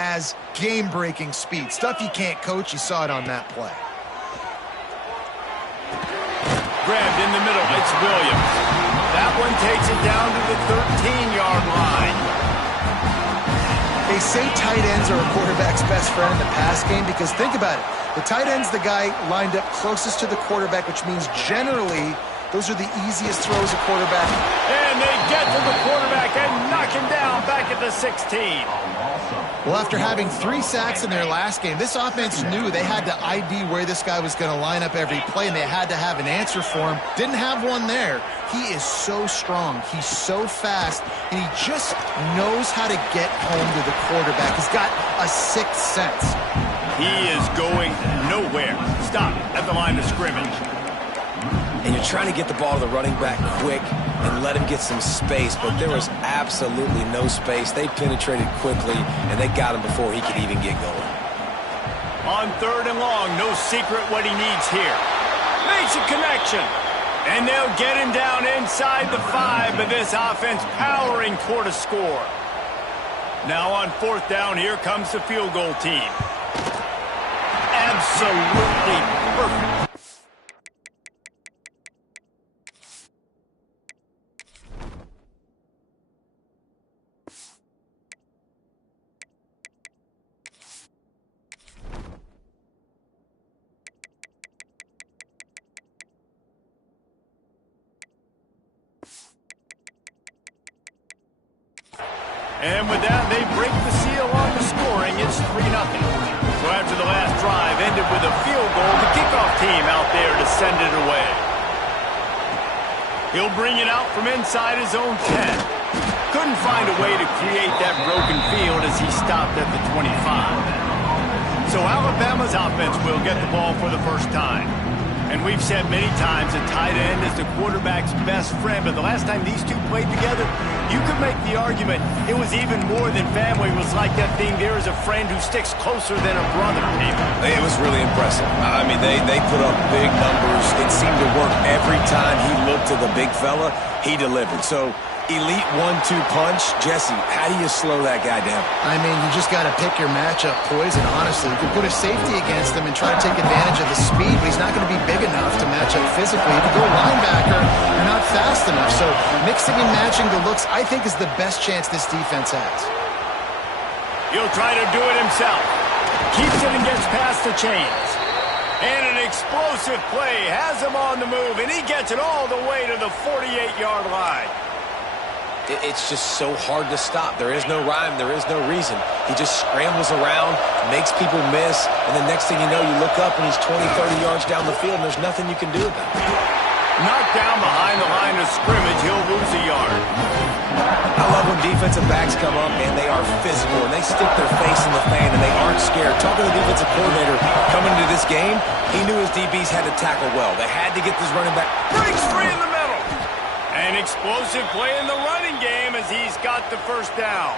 has game-breaking speed. Stuff you can't coach. You saw it on that play. Grabbed in the middle. It's Williams. That one takes it down to the 13-yard line. They say tight ends are a quarterback's best friend in the pass game because think about it. The tight end's the guy lined up closest to the quarterback, which means generally those are the easiest throws a quarterback. And they get to the quarterback and knock him down back at the 16. Well, after having 3 sacks in their last game, this offense knew they had to ID where this guy was going to line up every play, and they had to have an answer for him. Didn't have one there. He is so strong. He's so fast, and he just knows how to get home to the quarterback. He's got a sixth sense. He is going nowhere. Stop at the line of scrimmage. And you're trying to get the ball to the running back quick and let him get some space, but there was absolutely no space. They penetrated quickly, and they got him before he could even get going. On 3rd and long, no secret what he needs here. Makes a connection. And they'll get him down inside the 5, but this offense powering toward a score. Now on 4th down, here comes the field goal team. Absolutely perfect. And with that, they break the seal on the scoring. It's 3-0. So after the last drive ended with a field goal, the kickoff team out there to send it away. He'll bring it out from inside his own 10. Couldn't find a way to create that broken field as he stopped at the 25. So Alabama's offense will get the ball for the first time. And we've said many times a tight end is the quarterback's best friend, but the last time these two played together, you could make the argument it was even more than family. It was like that thing, there is a friend who sticks closer than a brother, maybe. It was really impressive. I mean, they put up big numbers. It seemed to work every time he looked to the big fella. He delivered. So, elite 1-2 punch. Jesse, how do you slow that guy down? I mean, you just got to pick your matchup poison, honestly. You can put a safety against him and try to take advantage of the speed, but he's not going to be big enough to match up physically. If you go linebacker, you're not fast enough. So mixing and matching the looks, I think, is the best chance this defense has. He'll try to do it himself. Keeps it and gets past the chains. And an explosive play has him on the move, and he gets it all the way to the 48-yard line. It's just so hard to stop. There is no rhyme. There is no reason. He just scrambles around, makes people miss, and the next thing you know, you look up and he's 20, 30 yards down the field, and there's nothing you can do about it. Knocked down behind the line of scrimmage, he'll lose a yard. I love when defensive backs come up and they are physical and they stick their face in the fan and they aren't scared. Talking to the defensive coordinator coming into this game, he knew his DBs had to tackle well. They had to get this running back. Breaks free in the middle. An explosive play in the running game as he's got the first down.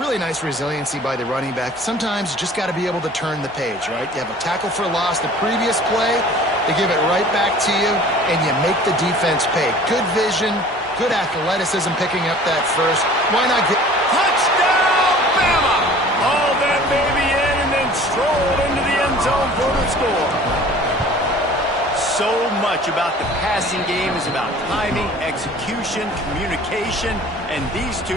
Really nice resiliency by the running back. Sometimes you just got to be able to turn the page, right? You have a tackle for loss the previous play, they give it right back to you, and you make the defense pay. Good vision, good athleticism picking up that first. Why not get... Touchdown, Bama! Haul that baby in and then strolled into the end zone for the score. So much about the passing game is about timing, execution, communication, and these two,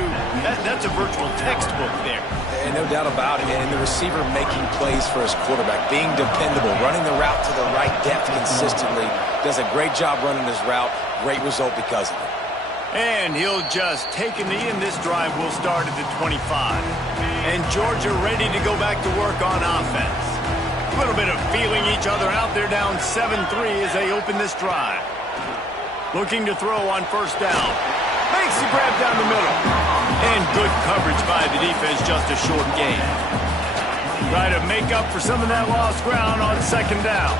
that's a virtual textbook there. And no doubt about it. And the receiver making plays for his quarterback, being dependable, running the route to the right depth consistently, does a great job running his route. Great result because of it. And he'll just take a knee, and this drive will start at the 25. And Georgia ready to go back to work on offense. A little bit of feeling each other out there, down 7-3 as they open this drive. Looking to throw on first down. Makes the grab down the middle. And good coverage by the defense, just a short gain. Try to make up for some of that lost ground on second down.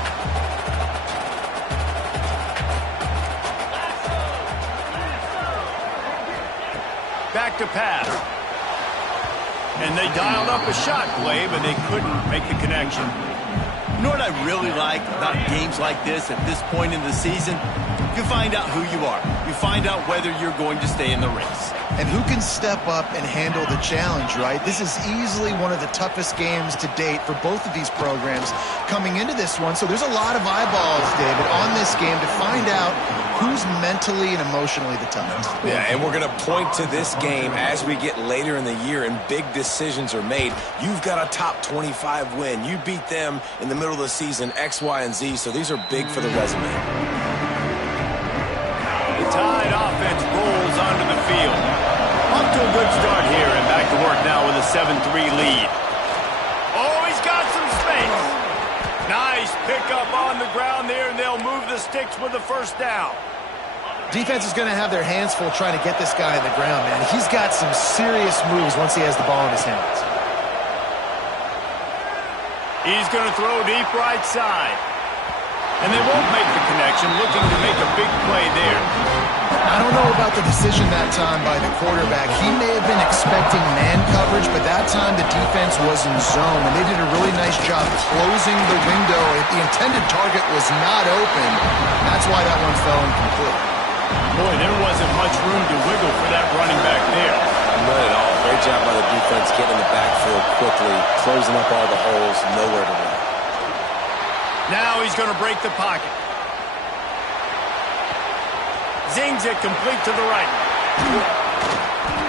Back to pass. And they dialed up a shot play, but they couldn't make the connection. You know what I really like about games like this at this point in the season? You find out who you are. You find out whether you're going to stay in the race. And who can step up and handle the challenge, right? This is easily one of the toughest games to date for both of these programs coming into this one. So there's a lot of eyeballs, David, on this game to find out who's mentally and emotionally the toughest. Yeah, and we're going to point to this game as we get later in the year and big decisions are made. You've got a top 25 win. You beat them in the middle of the season, X, Y, and Z, so these are big for the resume. The Tide offense rolls onto the field. Off to a good start here and back to work now with a 7-3 lead. Oh, he's got some space. Nice pickup on the ground there, and they'll move the sticks with the first down. Defense is going to have their hands full trying to get this guy on the ground, man. He's got some serious moves once he has the ball in his hands. He's going to throw deep right side. And they won't make the connection, looking to make a big play there. I don't know about the decision that time by the quarterback. He may have been expecting man coverage, but that time the defense was in zone, and they did a really nice job closing the window. The intended target was not open. That's why that one fell incomplete. Boy, there wasn't much room to wiggle for that running back there. Not at all. Great job by the defense getting in the backfield quickly, closing up all the holes, nowhere to run. Now he's going to break the pocket. Zings it complete to the right.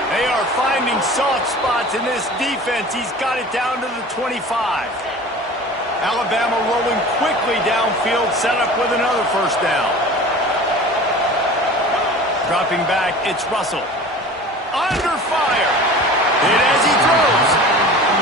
They are finding soft spots in this defense. He's got it down to the 25. Alabama rolling quickly downfield, set up with another first down. Dropping back, it's Russell. Under fire. Hit as he throws.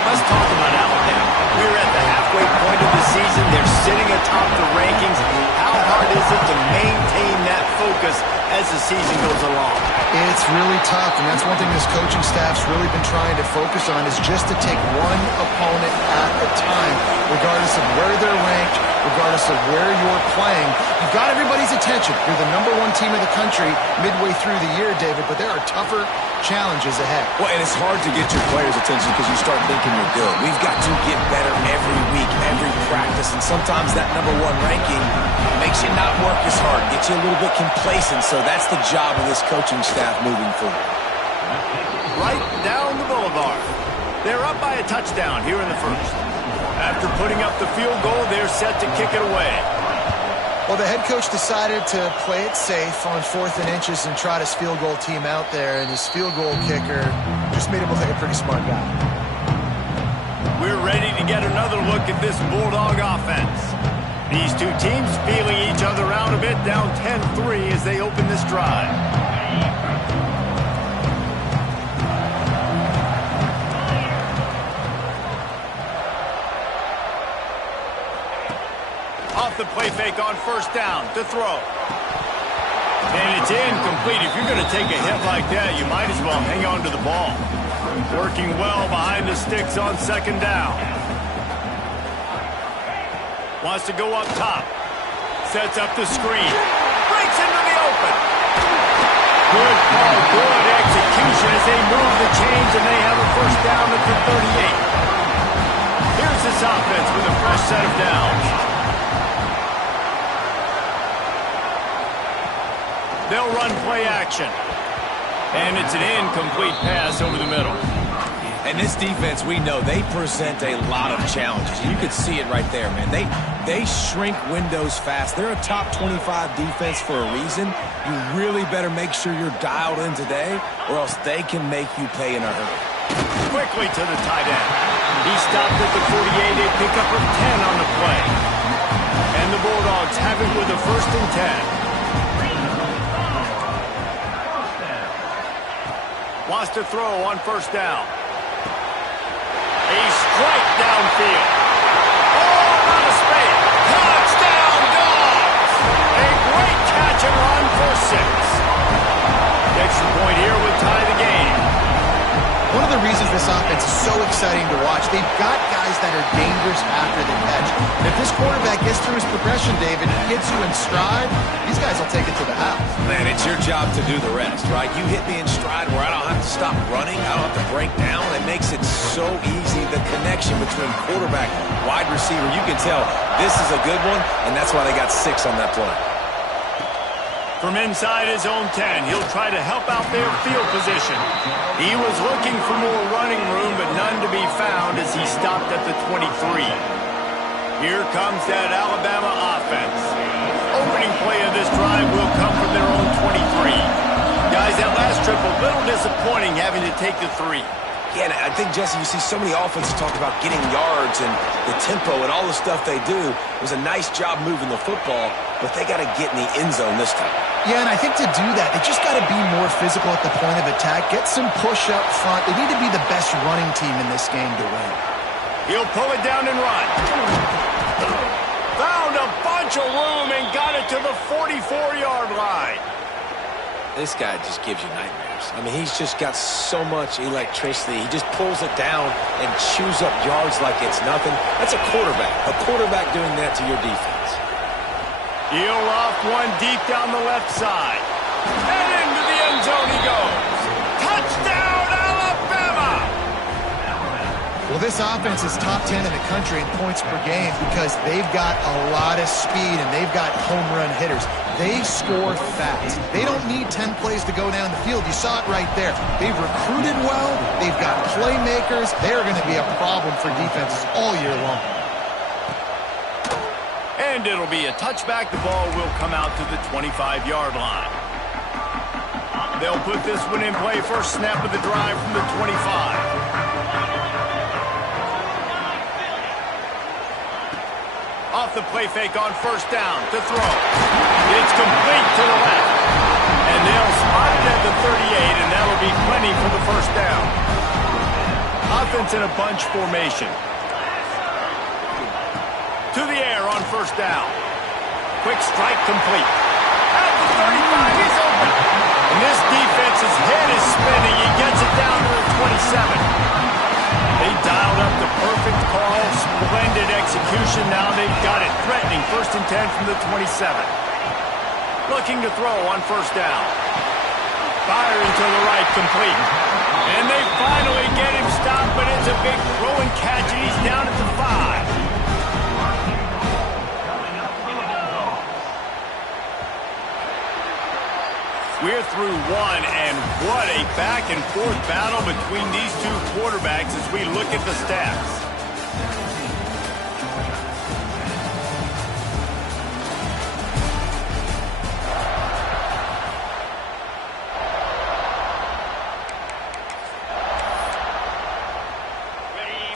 Let's talk about Alabama. We're at the halfway point of the season. They're sitting atop the rankings. How hard is it to maintain that focus as the season goes along? It's really tough, and that's one thing this coaching staff's really been trying to focus on is just to take one opponent at a time, regardless of where they're ranked, regardless of where you're playing. You've got everybody's attention. You're the #1 team in the country midway through the year, David, but there are tougher challenges ahead. Well, and it's hard to get your players' attention because you start thinking you're good. We've got to get better every week, every practice, and sometimes that #1 ranking makes you not work as hard, gets you a little bit complacent, so that's the job of this coaching staff moving forward. Right down the boulevard. They're up by a touchdown here in the first. After putting up the field goal, they're set to kick it away. Well, the head coach decided to play it safe on 4th and inches and trot his field goal team out there, and his field goal kicker just made him look like a pretty smart guy. We're ready to get another look at this Bulldog offense. These two teams feeling each other out a bit, down 10-3 as they open this drive. Off the play fake on first down to throw. And it's incomplete. If you're going to take a hit like that, you might as well hang on to the ball. Working well behind the sticks on second down. Wants to go up top. Sets up the screen. Breaks into the open. Good call, good execution as they move the chains and they have a first down at the 38. Here's this offense with a fresh set of downs. They'll run play action. And it's an incomplete pass over the middle. And this defense, we know, they present a lot of challenges. You could see it right there, man. They shrink windows fast. They're a top 25 defense for a reason. You really better make sure you're dialed in today, or else they can make you pay in a hurry. Quickly to the tight end. He stopped at the 48, a pickup of 10 on the play. And the Bulldogs have it with a 1st and 10. Wants to throw on first down. A strike downfield. Oh, out of space. Touchdown, Dogs! A great catch and run for 6. Extra point here would tie the game. One of the reasons this offense is so exciting to watch, they've got guys that are dangerous after the catch. And if this quarterback gets through his progression, David, and gets you in stride, these guys will take it to the house. Man, it's your job to do the rest, right? You hit me in stride where I don't have to stop running. I don't have to break down. It makes it so easy. The connection between quarterback, wide receiver, you can tell this is a good one, and that's why they got 6 on that play. From inside his own 10, he'll try to help out their field position. He was looking for more running room, but none to be found as he stopped at the 23. Here comes that Alabama offense. Opening play of this drive will come from their own 23. Guys, that last trip a little disappointing having to take the 3. Yeah, and I think, Jesse, you see so many offenses talk about getting yards and the tempo and all the stuff they do. It was a nice job moving the football, but they got to get in the end zone this time. Yeah, and I think to do that, they just got to be more physical at the point of attack, get some push up front. They need to be the best running team in this game to win. He'll pull it down and run. Found a bunch of room and got it to the 44-yard line. This guy just gives you nightmares. I mean, he's just got so much electricity. He just pulls it down and chews up yards like it's nothing. That's a quarterback. A quarterback doing that to your defense. He'll off one deep down the left side. And into the end zone he goes. Touchdown, Alabama! Well, this offense is top 10 in the country in points per game because they've got a lot of speed and they've got home run hitters. They score fast. They don't need 10 plays to go down the field. You saw it right there. They've recruited well. They've got playmakers. They're going to be a problem for defenses all year long. And it'll be a touchback. The ball will come out to the 25-yard line. They'll put this one in play. First snap of the drive from the 25. Off the play fake on first down to throw. It's complete to the left. And they'll spot it at the 38, and that'll be plenty for the first down. Offense in a bunch formation. To the air on first down. Quick strike complete. At the 35, he's open. And this defense's head is spinning. He gets it down to the 27. They dialed up the perfect call, splendid execution. Now they've got it threatening. First and 10 from the 27. Looking to throw on first down. Firing to the right, complete. And they finally get him stopped, but it's a big throw and catch, and he's down at the 5. We're through one, and what a back-and-forth battle between these two quarterbacks as we look at the stats.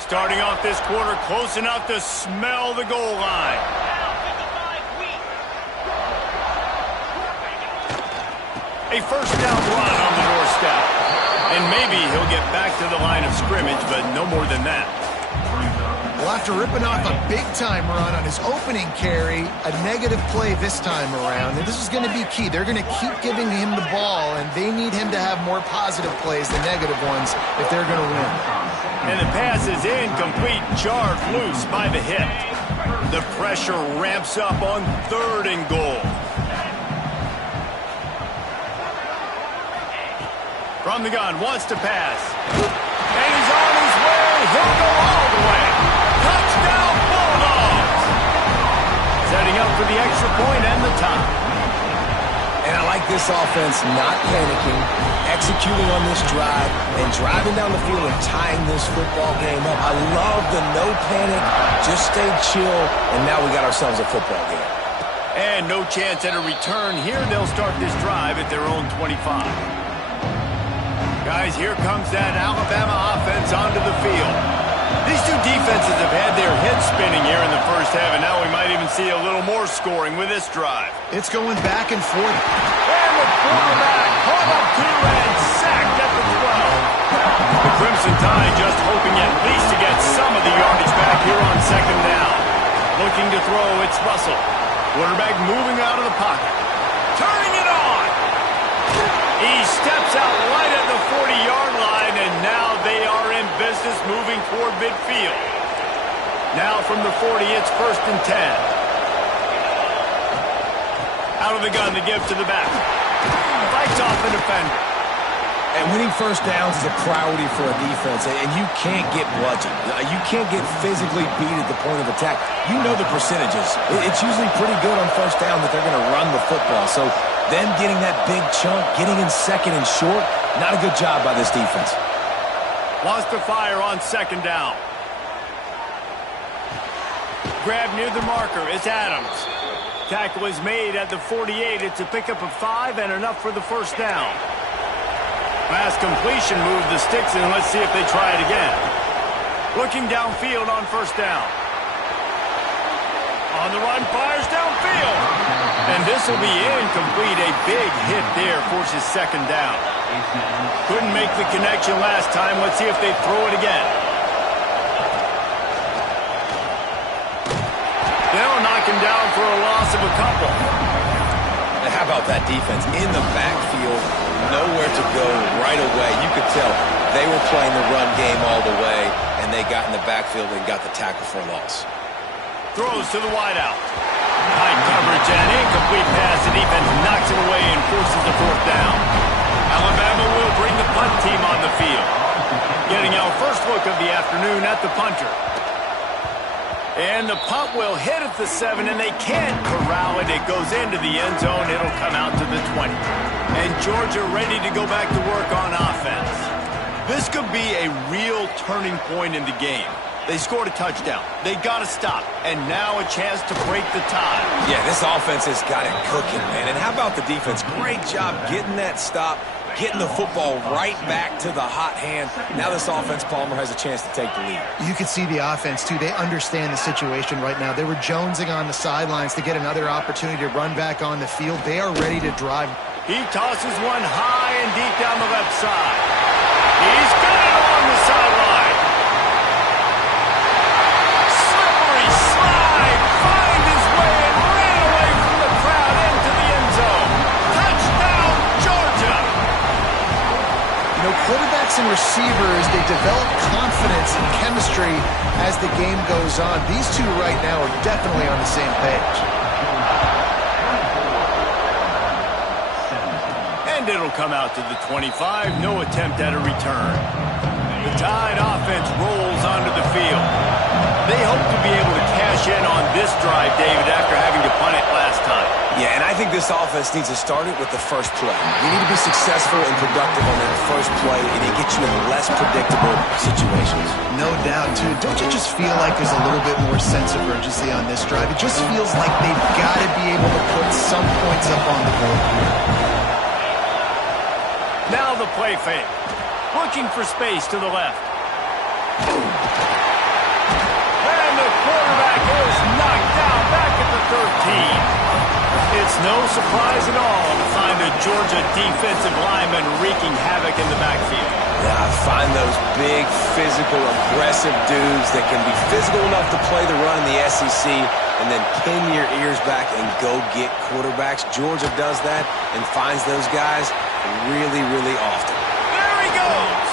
Starting off this quarter close enough to smell the goal line. A first down run on the doorstep. And maybe he'll get back to the line of scrimmage, but no more than that. Well, after ripping off a big-time run on his opening carry, a negative play this time around, and this is going to be key. They're going to keep giving him the ball, and they need him to have more positive plays than negative ones if they're going to win. And the pass is incomplete, jarred loose by the hip. The pressure ramps up on third and goal. From the gun, wants to pass. And he's on his way. He'll go all the way. Touchdown, Bulldogs! Setting up for the extra point and the tie. And I like this offense not panicking, executing on this drive, and driving down the field and tying this football game up. I love the no panic, just stay chill, and now we got ourselves a football game. And no chance at a return here. They'll start this drive at their own 25. Guys, here comes that Alabama offense onto the field. These two defenses have had their heads spinning here in the first half, and now we might even see a little more scoring with this drive. It's going back and forth. And the quarterback caught up to and sacked at the 12. The Crimson Tide just hoping at least to get some of the yardage back here on second down. Looking to throw, it's Russell. Quarterback moving out of the pocket. Turning it on. He steps out right at the 40-yard line, and now they are in business moving toward midfield. Now from the 40, it's first and 10. Out of the gun to give to the back. Fights off the defender. And winning first downs is a priority for a defense, and you can't get bludgeoned. You can't get physically beat at the point of attack. You know the percentages. It's usually pretty good on first down that they're going to run the football. So Them getting that big chunk, getting in second and short, not a good job by this defense. Wants to fire on second down. Grab near the marker. It's Adams. Tackle is made at the 48. It's a pickup of 5 and enough for the first down. Pass completion moved the sticks, and let's see if they try it again. Looking downfield on first down. On the run, fires downfield. And this will be incomplete. A big hit there forces second down. Couldn't make the connection last time. Let's see if they throw it again. They'll knock him down for a loss of a couple. And how about that defense? In the backfield, nowhere to go right away. You could tell they were playing the run game all the way, and they got in the backfield and got the tackle for a loss. Throws to the wideout. High coverage and incomplete pass. The defense knocks it away and forces the fourth down. Alabama will bring the punt team on the field. Getting our first look of the afternoon at the punter. And the punt will hit at the 7, and they can't corral it. It goes into the end zone. It'll come out to the 20. And Georgia ready to go back to work on offense. This could be a real turning point in the game. They scored a touchdown. They got to stop. And now a chance to break the tie. Yeah, this offense has got it cooking, man. And how about the defense? Great job getting that stop, getting the football right back to the hot hand. Now this offense, Palmer, has a chance to take the lead. You can see the offense, too. They understand the situation right now. They were jonesing on the sidelines to get another opportunity to run back on the field. They are ready to drive. He tosses one high and deep down the left side. He's got it along the sideline. Slippery slide. Find his way and ran away from the crowd into the end zone. Touchdown, Georgia. You know, quarterbacks and receivers, they develop confidence and chemistry as the game goes on. These two right now are definitely on the same page. And it'll come out to the 25. No attempt at a return. The Tide offense rolls onto the field. They hope to be able to cash in on this drive, David, after having to punt it last time. Yeah, and I think this offense needs to start it with the first play. You need to be successful and productive on that first play, and it gets you in less predictable situations. No doubt, too. Don't you just feel like there's a little bit more sense of urgency on this drive? It just feels like they've got to be able to put some points up on the board here. Now the play fake. Looking for space to the left. And the quarterback is knocked down back at the 13. It's no surprise at all to find a Georgia defensive lineman wreaking havoc in the backfield. Yeah, find those big, physical, aggressive dudes that can be physical enough to play the run in the SEC and then pin your ears back and go get quarterbacks. Georgia does that and finds those guys really, really often. There he goes!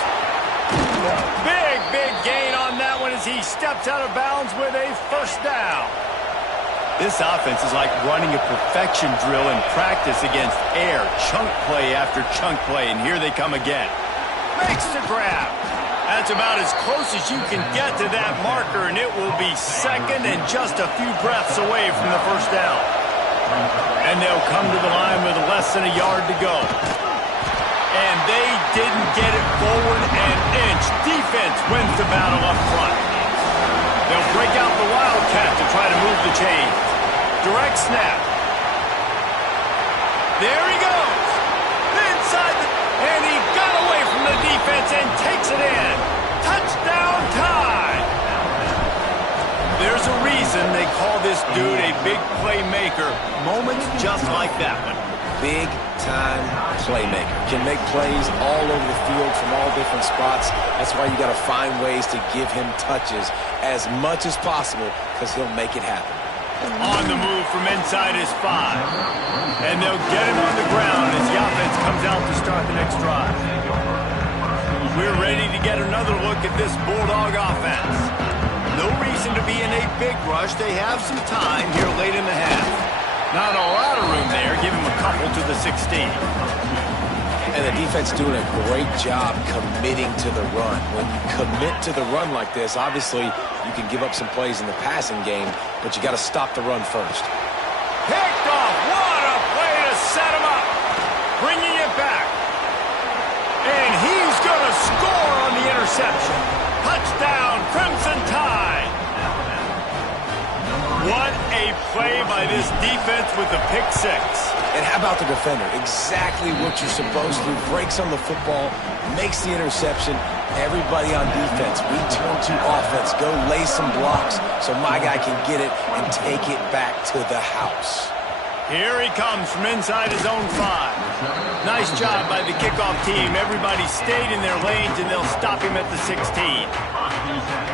Big gain on that one as he steps out of bounds with a first down. This offense is like running a perfection drill in practice against air. Chunk play after chunk play, and here they come again. Makes the grab. That's about as close as you can get to that marker, and it will be second and just a few breaths away from the first down. And they'll come to the line with less than a yard to go. And they didn't get it forward an inch. Defense wins the battle up front. They'll break out the Wildcat to try to move the chains. Direct snap. There he goes. Inside and he got away from the defense and takes it in. Touchdown Tide. There's a reason they call this dude a big playmaker. Moments just like that one. Big-time playmaker. Can make plays all over the field from all different spots. That's why you got to find ways to give him touches as much as possible because he'll make it happen. On the move from inside his 5. And they'll get him on the ground as the offense comes out to start the next drive. We're ready to get another look at this Bulldog offense. No reason to be in a big rush. They have some time here late in the half. Not a lot of room there. Give him a couple to the 16. And the defense doing a great job committing to the run. When you commit to the run like this, obviously you can give up some plays in the passing game, but you got to stop the run first. Picked off. What a play to set him up. interception. Touchdown, Crimson Tide. What a play by this defense with the pick six. And how about the defender? Exactly what you're supposed to. Breaks on the football, makes the interception. Everybody on defense, we turn to offense. Go lay some blocks so my guy can get it and take it back to the house. Here he comes from inside his own 5. Nice job by the kickoff team. Everybody stayed in their lanes, and they'll stop him at the 16.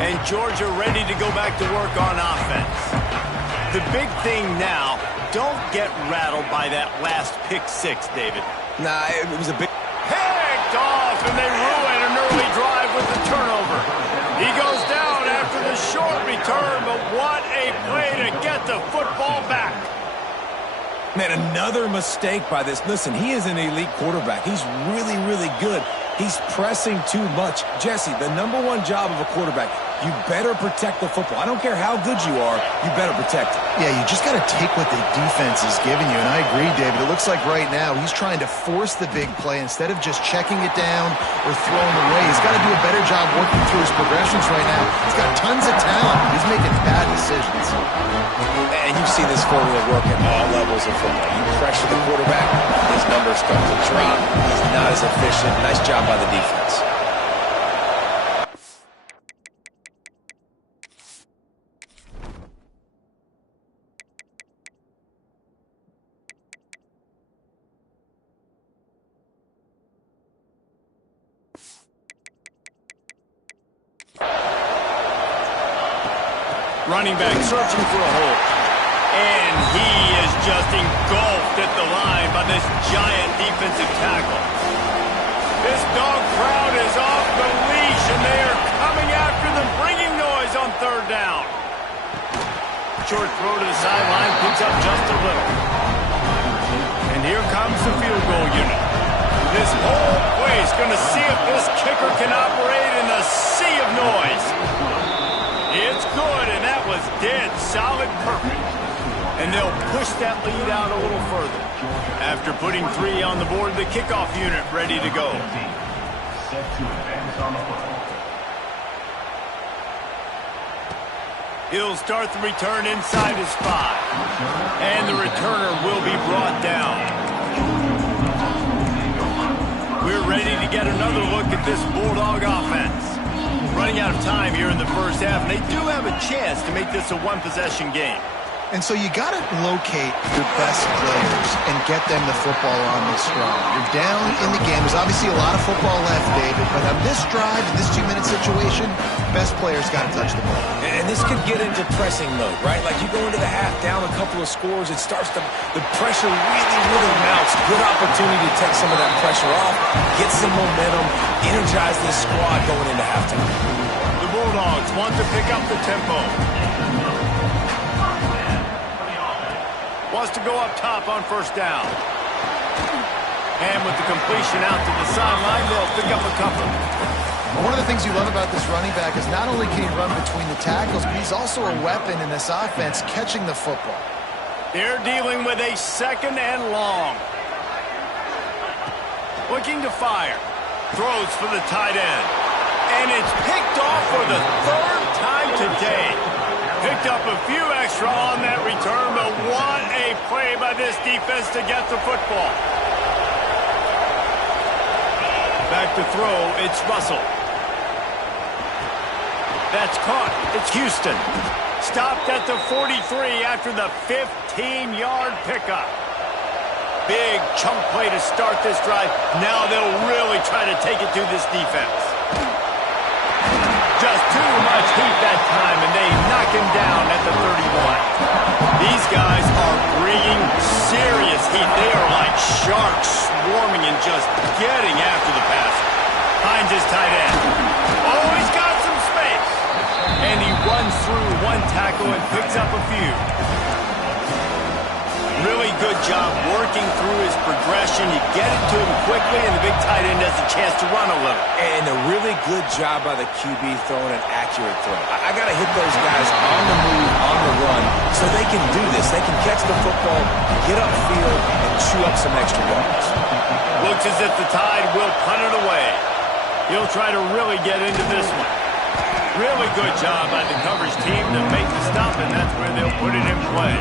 And Georgia ready to go back to work on offense. The big thing now, don't get rattled by that last pick 6, David. Nah, it was a big... Picked off, and they ruin an early drive with the turnover. He goes down after the short return, but what a play to get the football back. Man, another mistake by this. Listen, he is an elite quarterback. He's really, really good. He's pressing too much. Jesse, the #1 job of a quarterback, you better protect the football. I don't care how good you are, you better protect it. Yeah, you just got to take what the defense is giving you, and I agree, David. It looks like right now he's trying to force the big play instead of just checking it down or throwing away. He's got to do a better job working through his progressions right now. He's got tons of talent. He's making bad decisions. And you've seen this formula work at all levels of football. You pressure the quarterback, his numbers start to drop. He's not as efficient. Nice job by the defense. Running back searching for a hole. And he is just engulfed at the line by this giant defensive tackle. This dog crowd is off the leash, and they are coming after them, bringing noise on 3rd down. Short throw to the sideline, picks up just a little. And here comes the field goal unit. This whole place going to see if this kicker can operate in a sea of noise. It's good, and that was dead solid perfect. And they'll push that lead out a little further. After putting 3 on the board, the kickoff unit ready to go. He'll start the return inside his 5. And the returner will be brought down. We're ready to get another look at this Bulldog offense. Running out of time here in the first half, and they do have a chance to make this a 1-possession game. And so you got to locate your best players and get them the football on this drive. You're down in the game. There's obviously a lot of football left, David, but on this drive, in this 2-minute situation, best players got to touch the ball. And this could get into pressing mode, right? Like you go into the half down a couple of scores, it starts to, the pressure really mounts. Good opportunity to take some of that pressure off, get some momentum, energize this squad going into halftime. The Bulldogs want to pick up the tempo. Wants to go up top on 1st down. And with the completion out to the sideline, they'll pick up a couple. One of the things you love about this running back is not only can he run between the tackles, but he's also a weapon in this offense, catching the football. They're dealing with a 2nd and long. Looking to fire. Throws for the tight end. And it's picked off for the 3rd time today. Picked up a few extra on that return, but what a play by this defense to get the football. Back to throw, it's Russell. That's caught. It's Houston. Stopped at the 43 after the 15-yard pickup. Big chunk play to start this drive. Now they'll really try to take it to this defense. Just too much heat that time, and they knock him down at the 31. These guys are bringing serious heat. They are like sharks swarming and just getting after the passer. Finds his tight end. Oh, he's got some space. And he runs through one tackle and picks up a few. Really good job working through his progression. You get it to him quickly, and the big tight end has a chance to run a little. And a really good job by the QB throwing an accurate throw. I got to hit those guys on the move, on the run, so they can do this. They can catch the football, get upfield, and chew up some extra yards. Looks as if the Tide will punt it away. He'll try to really get into this one. Really good job by the coverage team to make the stop, and that's where they'll put it in play.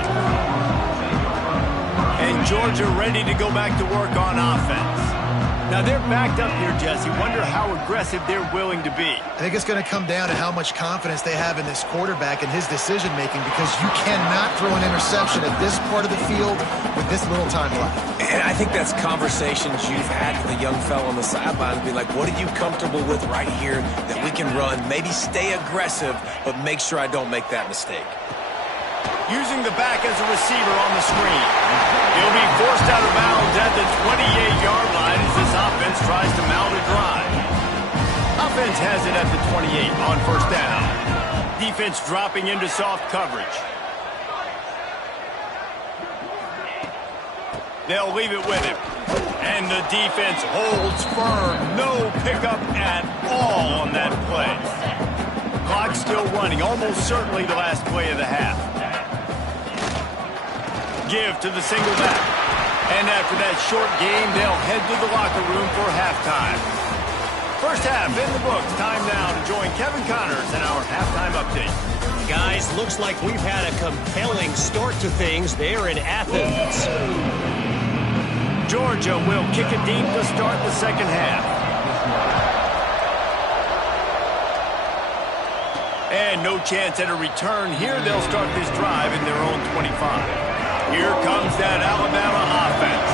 And Georgia ready to go back to work on offense. Now they're backed up here, Jesse. Wonder how aggressive they're willing to be. I think it's going to come down to how much confidence they have in this quarterback and his decision-making, because you cannot throw an interception at this part of the field with this little time left. And I think that's conversations you've had with the young fellow on the sideline. Be like, what are you comfortable with right here that we can run? Maybe stay aggressive, but make sure I don't make that mistake. Using the back as a receiver on the screen. He'll be forced out of bounds at the 28-yard line as this offense tries to mount a drive. Offense has it at the 28 on first down. Defense dropping into soft coverage. They'll leave it with him. And the defense holds firm. No pickup at all on that play. Clock still running. Almost certainly the last play of the half. Give to the single back. And after that short game, they'll head to the locker room for halftime. First half in the books. Time now to join Kevin Connors in our halftime update. Guys, looks like we've had a compelling start to things there in Athens. Georgia will kick it deep to start the second half. And no chance at a return here. They'll start this drive in their own 25. Here comes that Alabama offense.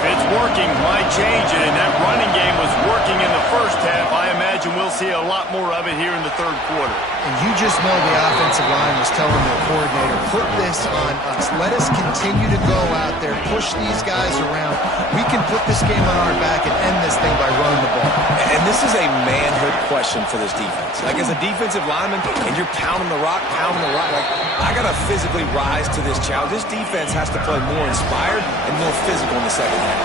If it's working, why change it? And that running game was working in the first half. I imagine we'll see a lot more of it here in the third quarter. And you just know the offensive line was telling their coordinator, put this on us. Let us continue to go out there, push these guys around. We can put this game on our back and end this thing by running the ball. And this is a manhood question for this defense. Like, as a defensive lineman, and you're pounding the rock, like, I got to physically rise to this challenge. This defense has to play more inspired and more physical in the second half.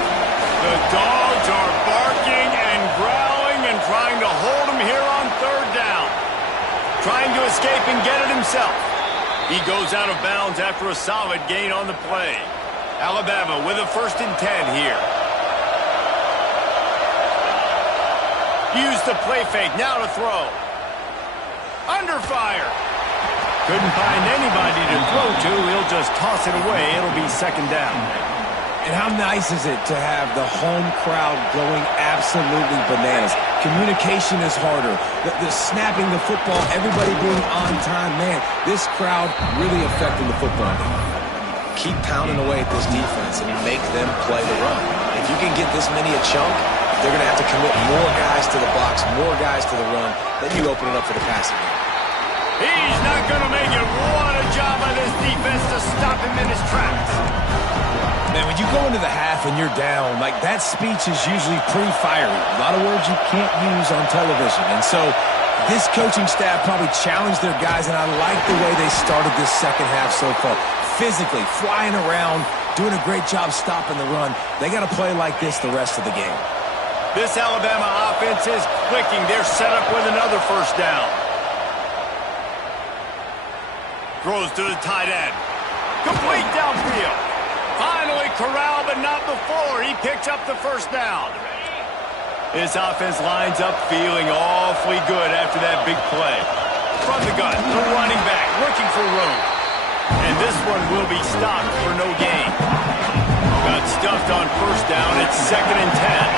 The dogs are barking and growling and trying to hold him here on third down. Trying to escape and get it himself. He goes out of bounds after a solid gain on the play. Alabama with a 1st and 10 here. Use the play fake, now to throw. Under fire. Couldn't find anybody to throw to. He'll just toss it away. It'll be second down. And how nice is it to have the home crowd going absolutely bananas? Communication is harder. The snapping the football, everybody being on time. Man, this crowd really affecting the football game. Keep pounding away at this defense and make them play the run. If you can get this many a chunk, they're going to have to commit more guys to the box, more guys to the run. Then you open it up for the passing game. He's not going to make it. What a job by this defense to stop him in his tracks. Man, when you go into the half and you're down, like, that speech is usually pretty fiery. A lot of words you can't use on television. And so this coaching staff probably challenged their guys, and I like the way they started this second half so far. Physically, flying around, doing a great job stopping the run. They got to play like this the rest of the game. This Alabama offense is clicking. They're set up with another first down. Throws to the tight end. Complete downfield. Finally corralled, but not before. He picks up the first down. This offense lines up feeling awfully good after that big play. From the gun, the running back looking for room. And this one will be stopped for no gain. Got stuffed on first down. It's 2nd and 10.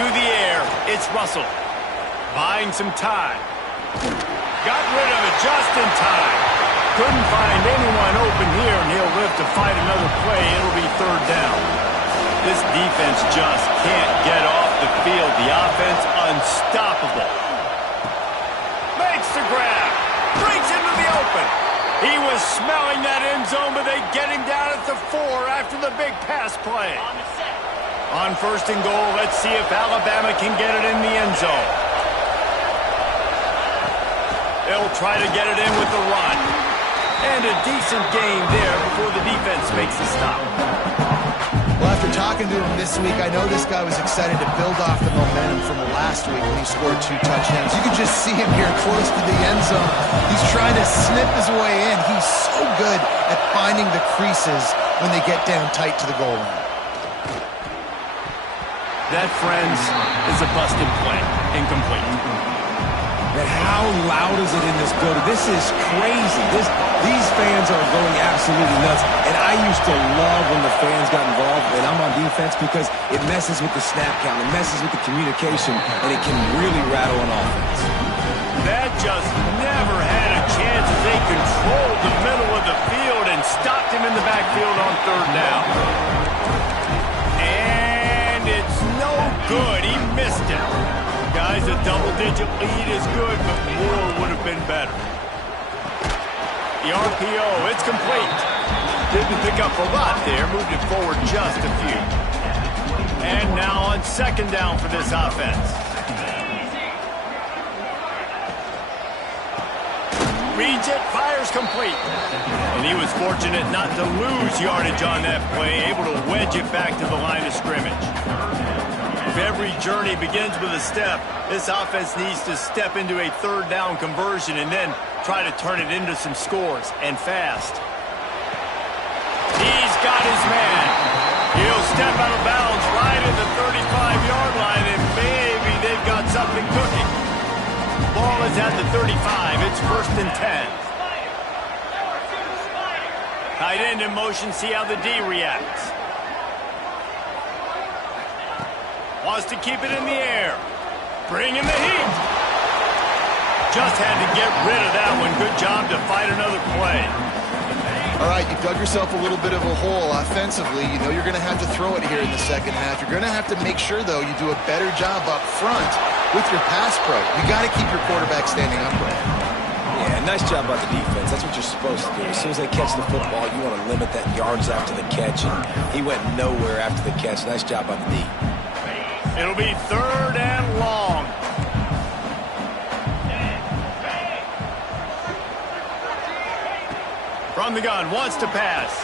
To the air, it's Russell. Buying some time. Got rid of it just in time. Couldn't find anyone open here, and he'll live to fight another play. It'll be 3rd down. This defense just can't get off the field. The offense unstoppable. Makes the grab. Brings into the open. He was smelling that end zone, but they get him down at the 4 after the big pass play. On 1st and goal, let's see if Alabama can get it in the end zone. They'll try to get it in with the run. And a decent game there before the defense makes a stop. Well, after talking to him this week, I know this guy was excited to build off the momentum from last week when he scored 2 touchdowns. You can just see him here close to the end zone. He's trying to snip his way in. He's so good at finding the creases when they get down tight to the goal line. That, friends, is a busted play. Incomplete. Man, how loud is it in this building? This is crazy. These fans are going absolutely nuts. And I used to love when the fans got involved, and I'm on defense because it messes with the snap count, it messes with the communication, and it can really rattle an offense. That just never had a chance as they controlled the middle of the field and stopped him in the backfield on third down. And it's no good. He missed it. Guys, a double-digit lead is good, but more would have been better. The RPO, it's complete. Didn't pick up a lot there, moved it forward just a few. And now on second down for this offense. Reads it, fires complete. And he was fortunate not to lose yardage on that play, able to wedge it back to the line of scrimmage. If every journey begins with a step, this offense needs to step into a third down conversion and then try to turn it into some scores, and fast. He's got his man. He'll step out of bounds right at the 35-yard line, and maybe they've got something cooking. Ball is at the 35. It's 1st and 10. Tight end in motion, see how the D reacts. Wants to keep it in the air. Bring in the heat. Just had to get rid of that one. Good job to fight another play. All right, you've dug yourself a little bit of a hole offensively. You know you're going to have to throw it here in the second half. You're going to have to make sure, though, you do a better job up front with your pass pro. You got to keep your quarterback standing upright. Yeah, nice job by the defense. That's what you're supposed to do. As soon as they catch the football, you want to limit that yards after the catch, and he went nowhere after the catch. Nice job by the D. It'll be 3rd and long. From the gun, wants to pass.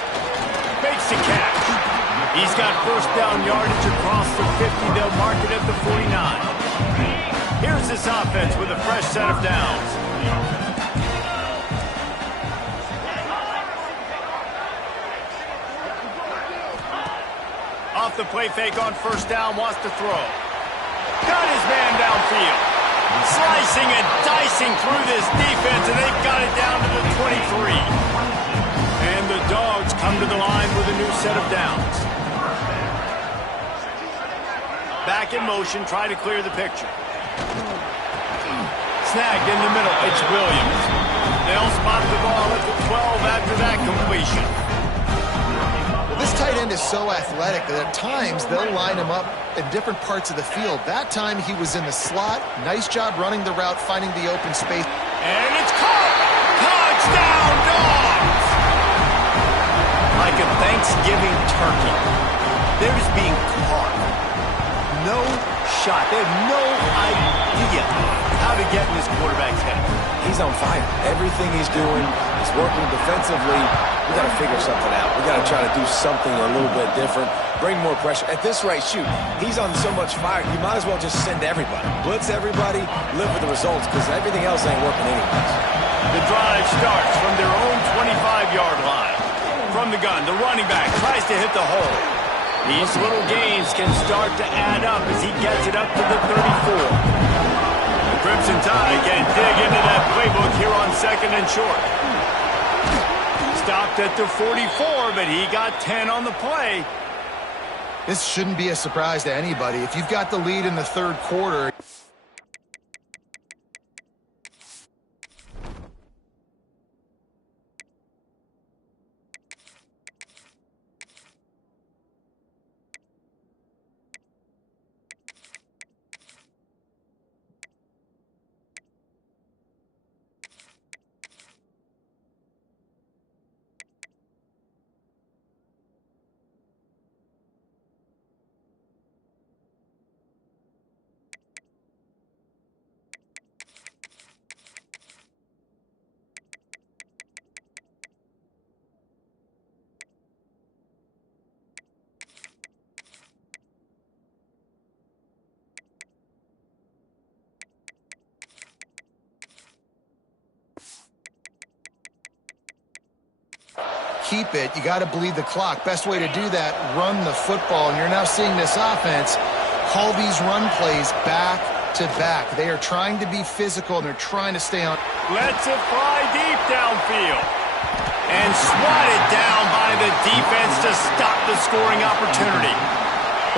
Makes the catch. He's got first down yardage across the 50. They'll mark it at the 49. Here's this offense with a fresh set of downs. Off the play fake on first down, wants to throw. Got his man downfield. Slicing and dicing through this defense, and they've got it down to the 23. And the Dogs come to the line with a new set of downs. Back in motion, try to clear the picture. Snagged in the middle, it's Williams. They'll spot the ball at the 12 after that completion. This tight end is so athletic that at times they'll line him up in different parts of the field. That time he was in the slot. Nice job running the route, finding the open space. And it's caught! Touchdown, Dogs! Like a Thanksgiving turkey. They're just being caught. No shot. They have no idea how to get in this quarterback's head. He's on fire. Everything he's doing is working defensively. We got to figure something out. We got to try to do something a little bit different. Bring more pressure. At this rate, shoot, he's on so much fire, you might as well just send everybody. Blitz everybody, live with the results, because everything else ain't working anyways. The drive starts from their own 25-yard line. From the gun, the running back tries to hit the hole. These little gains can start to add up as he gets it up to the 34. The Crimson Tide can dig into that playbook here on 2nd and short. Stopped at the 44, but he got 10 on the play. This shouldn't be a surprise to anybody. If you've got the lead in the third quarter, keep it. You got to bleed the clock. Best way to do that, run the football. And you're now seeing this offense call these run plays back to back. They are trying to be physical, and they're trying to stay on. Lets it fly deep downfield. And swatted down by the defense to stop the scoring opportunity.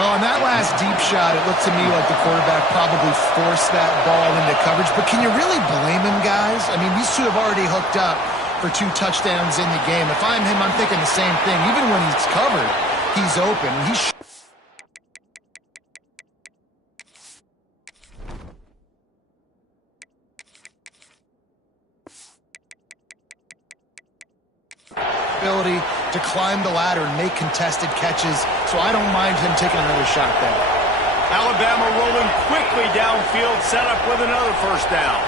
Well, on that last deep shot, it looked to me like the quarterback probably forced that ball into coverage. But can you really blame him, guys? I mean, these two have already hooked up for 2 touchdowns in the game. If I'm him, I'm thinking the same thing. Even when he's covered, he's open. Ability to climb the ladder and make contested catches, so I don't mind him taking another shot there. Alabama rolling quickly downfield, set up with another first down.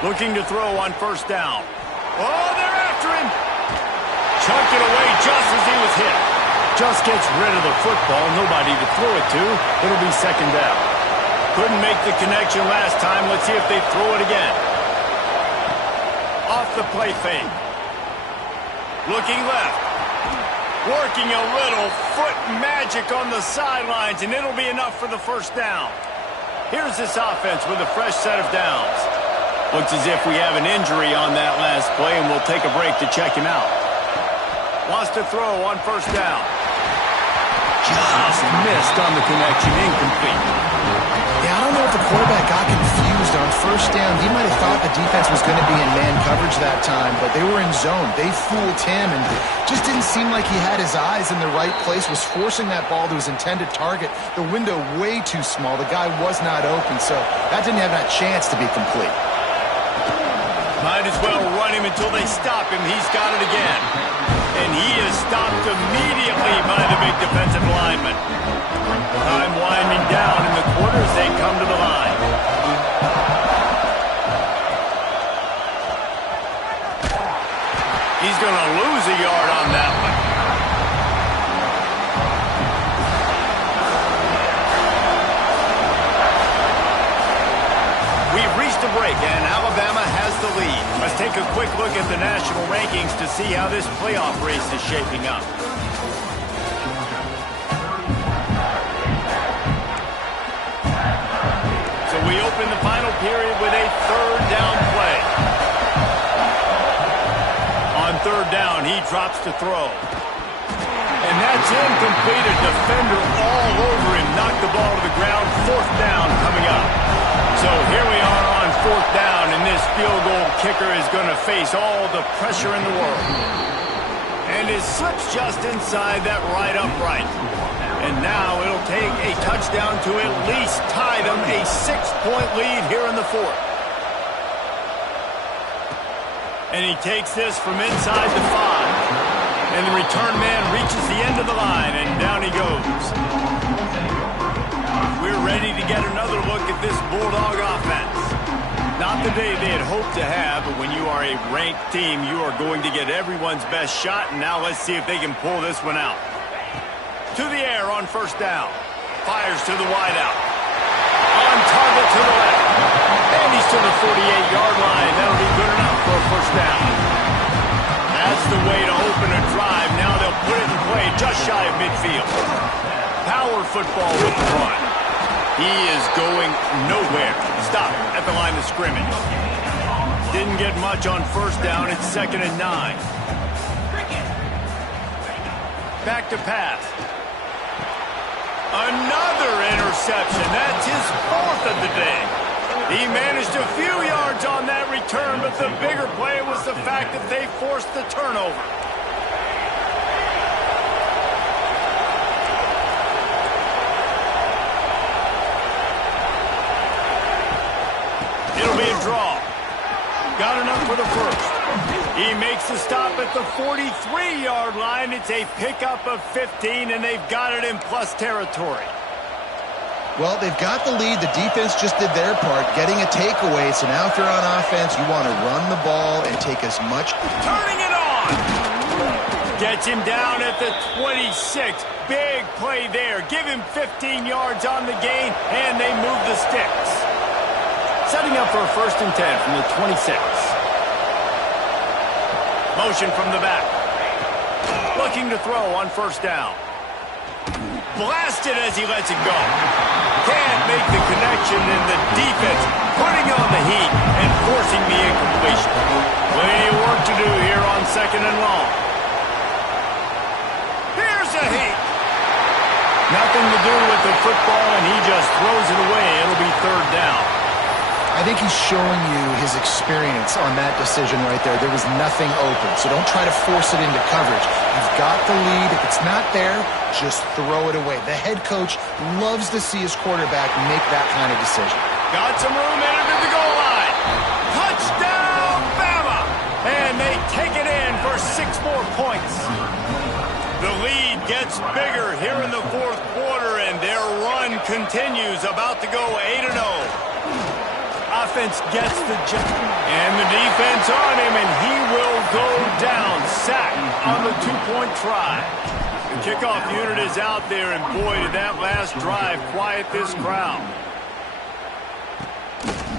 Looking to throw on first down. Oh, they're after him. Chucked it away just as he was hit. Just gets rid of the football, nobody to throw it to. It'll be second down. Couldn't make the connection last time. Let's see if they throw it again. Off the play fake. Looking left. Working a little foot magic on the sidelines, and it'll be enough for the first down. Here's this offense with a fresh set of downs. Looks as if we have an injury on that last play, and we'll take a break to check him out. Wants to throw on first down. Just missed on the connection, incomplete. Yeah, I don't know if the quarterback got confused on first down. He might have thought the defense was going to be in man coverage that time, but they were in zone. They fooled him and just didn't seem like he had his eyes in the right place, was forcing that ball to his intended target. The window way too small. The guy was not open, so that didn't have that chance to be complete. Might as well run him until they stop him. He's got it again. And he is stopped immediately by the big defensive lineman. Time winding down in the quarter as they come to the line. He's going to lose a yard on that one. We've reached a break, and Alabama has the lead. Let's take a quick look at the national rankings to see how this playoff race is shaping up. So we open the final period with a third down play. On third down, he drops to throw. And that's incomplete. A defender all over him. Knocked the ball to the ground. Fourth down coming up. So here we are on fourth down, and this field goal kicker is going to face all the pressure in the world. And it slips just inside that right upright. And now it'll take a touchdown to at least tie them a 6-point lead here in the fourth. And he takes this from inside the 5. And the return man reaches the end of the line, and down he goes. We're ready to get another look at this Bulldog offense. Not the day they had hoped to have, but when you are a ranked team, you are going to get everyone's best shot, and now let's see if they can pull this one out. To the air on first down. Fires to the wideout. On target to the left. And he's to the 48-yard line. That'll be good enough for a first down. That's the way to open a drive. Now they'll put it in play just shy of midfield. Power football with the run. He is going nowhere. Stop at the line of scrimmage. Didn't get much on first down. It's 2nd and 9. Back to pass. Another interception. That's his 4th of the day. He managed a few yards on that return, but the bigger play was the fact that they forced the turnover. It'll be a draw. Got enough for the first. He makes the stop at the 43-yard line. It's a pickup of 15, and they've got it in plus territory. Well, they've got the lead. The defense just did their part, getting a takeaway. So now if you're on offense, you want to run the ball and take as much. Turning it on. Gets him down at the 26. Big play there. Give him 15 yards on the gain, and they move the sticks. Setting up for a 1st and 10 from the 26. Motion from the back. Looking to throw on first down. blasted as he lets it go. Can't make the connection, and the defense putting on the heat and forcing the incompletion. Plenty of work to do here on 2nd and long. Here's a heat. Nothing to do with the football, and he just throws it away. It'll be 3rd down. I think he's showing you his experience on that decision right there. There was nothing open, so don't try to force it into coverage. You've got the lead. If it's not there, just throw it away. The head coach loves to see his quarterback make that kind of decision. Got some room in it at the goal line. Touchdown, Bama! And they take it in for 6 more points. The lead gets bigger here in the 4th quarter, and their run continues, about to go 8-0. Offense gets the jump, and the defense on him, and he will go down. Sack on the 2-point try. The kickoff unit is out there, and boy, did that last drive quiet this crowd.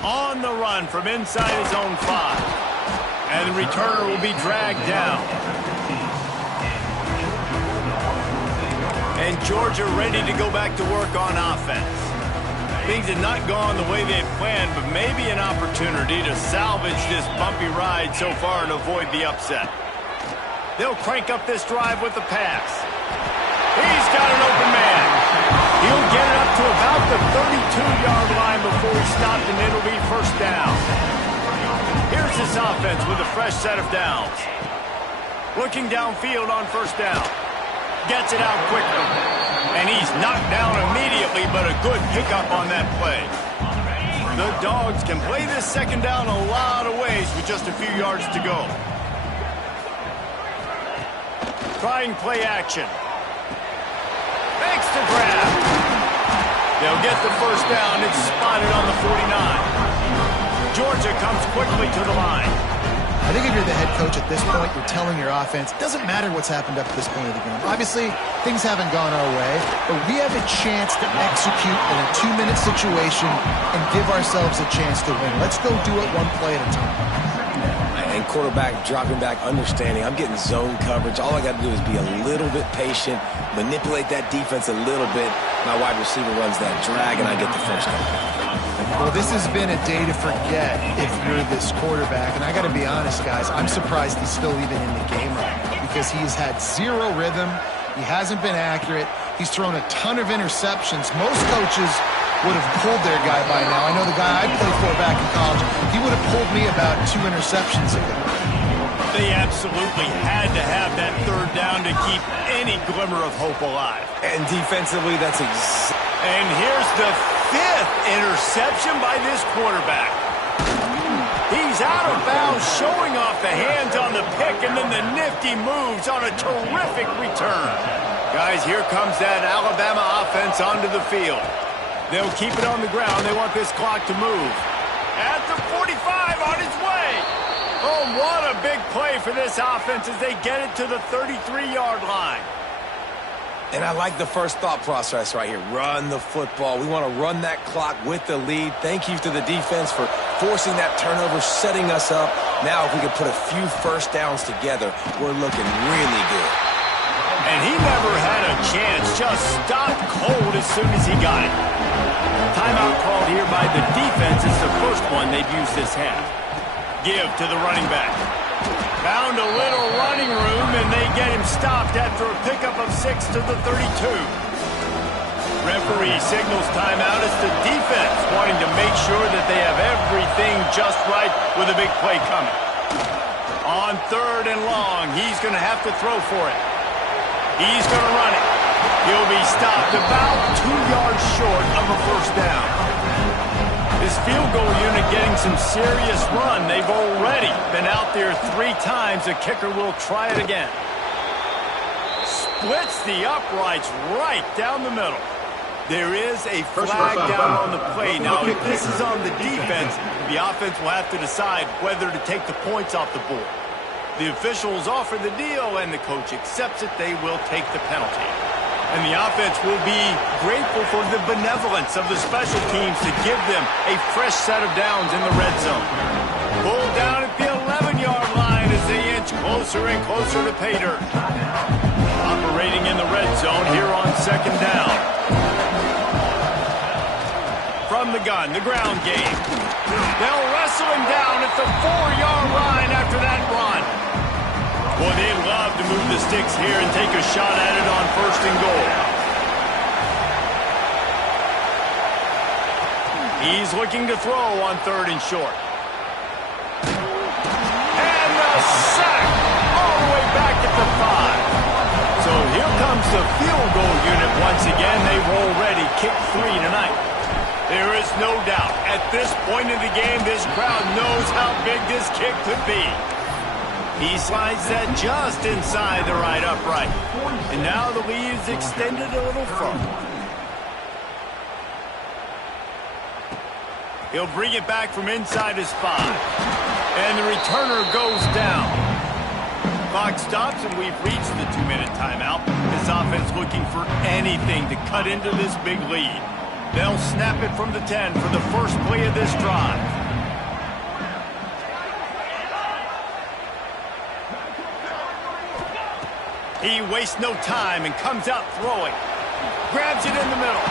On the run from inside his own 5. And the returner will be dragged down. And Georgia ready to go back to work on offense. Things had not gone the way they had planned, but maybe an opportunity to salvage this bumpy ride so far and avoid the upset. They'll crank up this drive with the pass. He's got an open man. He'll get it up to about the 32-yard line before he stopped, and it'll be 1st down. Here's this offense with a fresh set of downs. Looking downfield on 1st down. Gets it out quickly. And he's knocked down immediately, but a good pickup on that play. The Dogs can play this 2nd down a lot of ways with just a few yards to go. Trying play action. Makes the grab. They'll get the 1st down. It's spotted on the 49. Georgia comes quickly to the line. I think if you're the head coach at this point, you're telling your offense, it doesn't matter what's happened up to this point of the game. Obviously, things haven't gone our way, but we have a chance to execute in a 2-minute situation and give ourselves a chance to win. Let's go do it one play at a time. And quarterback dropping back, understanding I'm getting zone coverage. All I got to do is be a little bit patient, manipulate that defense a little bit. My wide receiver runs that drag, and I get the 1st down. Well, this has been a day to forget if you're this quarterback. And I got to be honest, guys, I'm surprised he's still even in the game right now because he's had 0 rhythm. He hasn't been accurate. He's thrown a ton of interceptions. Most coaches would have pulled their guy by now. I know the guy I played for back in college, he would have pulled me about 2 interceptions ago. They absolutely had to have that 3rd down to keep any glimmer of hope alive. And defensively, that's And here's the 5th interception by this quarterback. He's out of bounds, showing off the hands on the pick, and then the nifty moves on a terrific return. Guys, here comes that Alabama offense onto the field. They'll keep it on the ground. They want this clock to move. At the 45, on its way. Oh, what a big play for this offense as they get it to the 33-yard line. And I like the first thought process right here. Run the football. We want to run that clock with the lead. Thank you to the defense for forcing that turnover, setting us up. Now if we could put a few 1st downs together, we're looking really good. And he never had a chance. Just stopped cold as soon as he got it. Timeout called here by the defense. It's the first one they've used this half. Give to the running back. Found a little running room, and they get him stopped after a pickup of 6 to the 32. Referee signals timeout. It's the defense wanting to make sure that they have everything just right with a big play coming. On 3rd and long, he's going to have to throw for it. He's going to run it. He'll be stopped about 2 yards short of a 1st down. This field goal unit getting some serious run. They've already been out there 3 times. The kicker will try it again. Splits the uprights right down the middle. There is a flag down on the play. Now, if this is on the defense, the offense will have to decide whether to take the points off the board. The officials offer the deal, and the coach accepts it. They will take the penalty. And the offense will be grateful for the benevolence of the special teams to give them a fresh set of downs in the red zone. Pulled down at the 11-yard line as they inch closer and closer to pay dirt. operating in the red zone here on second down. From the gun, the ground game. They'll wrestle him down at the 4-yard line after that run. Boy, they'd love to move the sticks here and take a shot at it on 1st and goal. He's looking to throw on 3rd and short. And the sack all the way back at the 5. So here comes the field goal unit once again. They've already kicked 3 tonight. There is no doubt, at this point in the game, this crowd knows how big this kick could be. He slides that just inside the right upright. And now the lead is extended a little further. He'll bring it back from inside his 5. And the returner goes down. Clock stops and we've reached the 2-minute timeout. This offense looking for anything to cut into this big lead. They'll snap it from the 10 for the first play of this drive. He wastes no time and comes out throwing. Grabs it in the middle.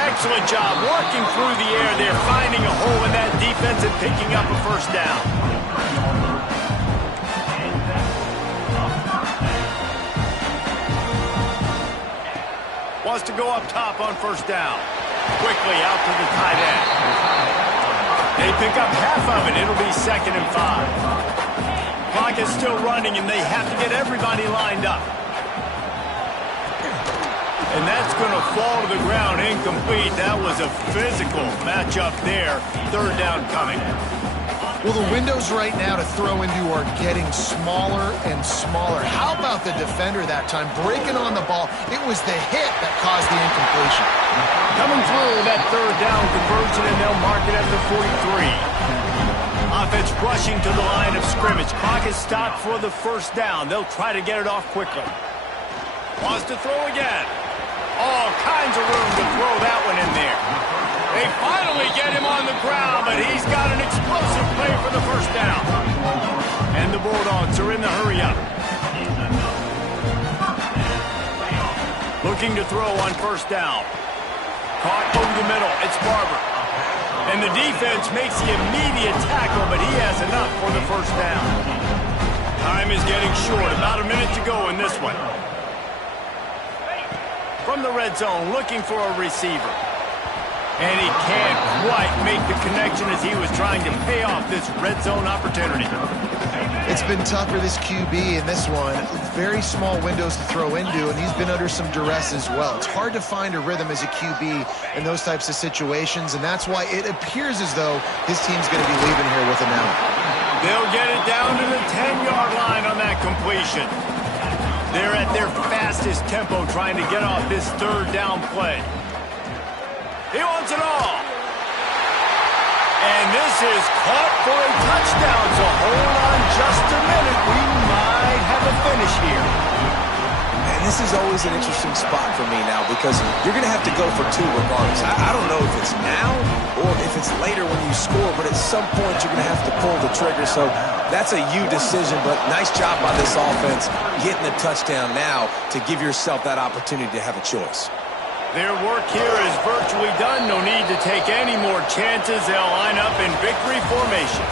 Excellent job working through the air there, finding a hole in that defense and picking up a 1st down. Wants to go up top on 1st down. Quickly out to the tight end. They pick up half of it. It'll be 2nd and 5. Clock is still running, and they have to get everybody lined up. And that's going to fall to the ground incomplete. That was a physical matchup there. 3rd down coming. Well, the windows right now to throw into are getting smaller and smaller. How about the defender that time breaking on the ball? It was the hit that caused the incompletion. Coming through that 3rd down conversion, and they'll mark it at the 43. Offense rushing to the line of scrimmage. Clock is stopped for the 1st down. They'll try to get it off quickly. Wants to throw again. All kinds of room to throw that one in there. They finally get him on the ground, but he's got an explosive play for the 1st down. And the Bulldogs are in the hurry-up. Looking to throw on 1st down. Caught over the middle. It's Barber. And the defense makes the immediate tackle, but he has enough for the 1st down. Time is getting short. About a minute to go in this one. From the red zone, looking for a receiver. And he can't quite make the connection as he was trying to pay off this red zone opportunity. It's been tough for this QB in this one. Very small windows to throw into, and he's been under some duress as well. It's hard to find a rhythm as a QB in those types of situations, and that's why it appears as though his team's going to be leaving here with him out. They'll get it down to the 10-yard line on that completion. They're at their fastest tempo trying to get off this 3rd down play. He wants it all. And this is caught for a touchdown, so hold on just a minute. We might have a finish here. And this is always an interesting spot for me now because you're going to have to go for 2 regardless. I don't know if it's now or if it's later when you score, but at some point you're going to have to pull the trigger. So that's a you decision, but nice job by this offense getting the touchdown now to give yourself that opportunity to have a choice. Their work here is virtually done. No need to take any more chances. They'll line up in victory formation.